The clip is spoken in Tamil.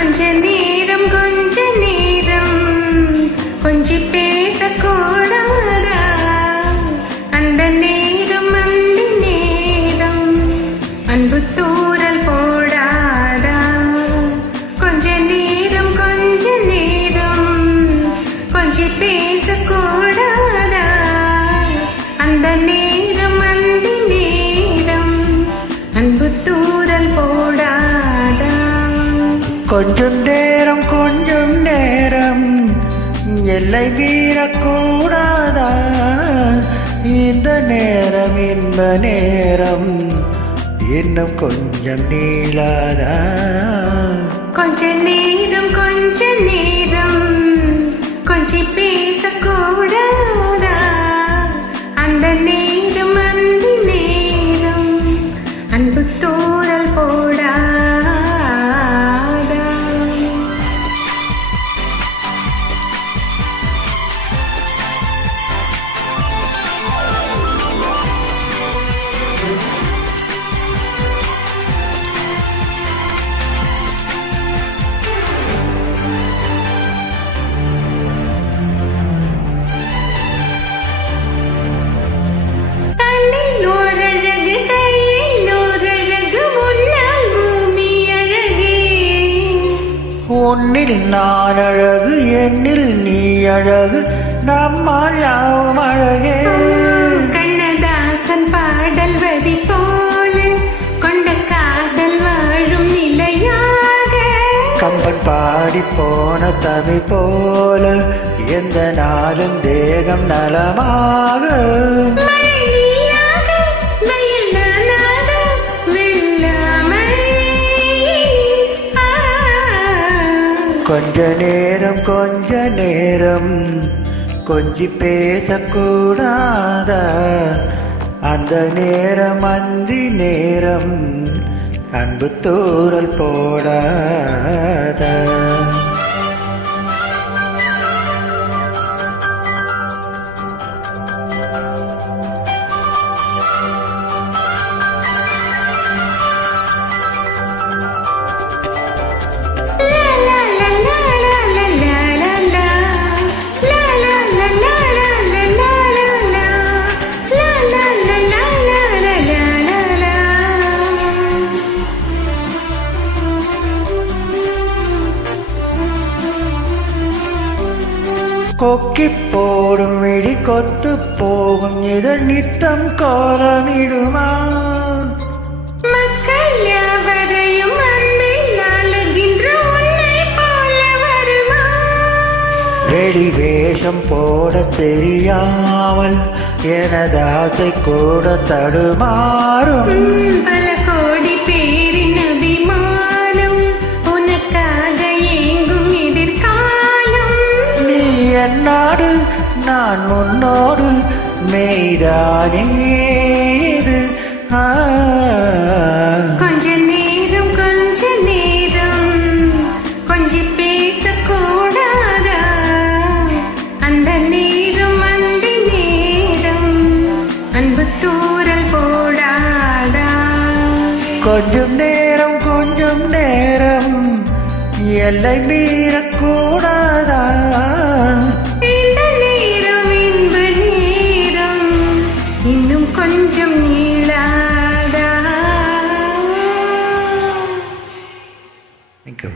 கொஞ்ச நேரம் கொஞ்சி பேசக்கூடாதா? அந்த நேரம் அன்பு தூரல் போடாதா? கொஞ்ச நேரம் கொஞ்சி பேசக்கூடாதா? அந்த நேரம் அன்பு தூரல் போடாதா? கொஞ்சம் நேரம் எல்லை மீறக்கூடாதா? இந்த நேரம் இன்ப நேரம் இன்னும் கொஞ்சம் நீளாதா? கொஞ்ச நேரம் கொஞ்சி பேசக்கூடாதா? அந்த நேரம் அன்பு தூரல் போடாதா? உன்னில் நான் அழகு, என்னில் நீ அழகு, நம்மால் யாவும் அழகே. கண்ணதாசன் பாடல் வரி போல கொண்ட காதல் வாழும் நிலையாக, கம்பன் பாடி போன தமிழ் போல எந்த நாளும் தேகம் நலமாக. கொஞ்ச நேரம் கொஞ்சி பேசக்கூடாதா? அந்த நேரம் அன்பு தூரல் போடாதா? கொக்கி போடும் விழி கொத்து போகும் இதழ் நித்தம் கோலமிடுமா? மக்கள் யாவரையும் அன்பில் ஆளுகின்ற உன்னை போல வருமா? வெளி வேஷம் போட தெரியாமல் எனது ஆசை கூட தடுமாறும். பல கோடி பேரின் அபிமானம் உனக்காக ஏங்கும் எதிர்காலம். நீ என்னாடு நான் உன்னோடு மெய்தானேது. கொஞ்ச நேரம் கொஞ்சி பேசக்கூடாதா? அந்த நேரம் அன்பு தூரல் போடாதா? கொஞ்சம் நேரம் எல்லை மீறக்கூடாதா? இந்த நேரம் இன்ப நேரம் இன்னும் கொஞ்சம் நீளாதா? Thank you.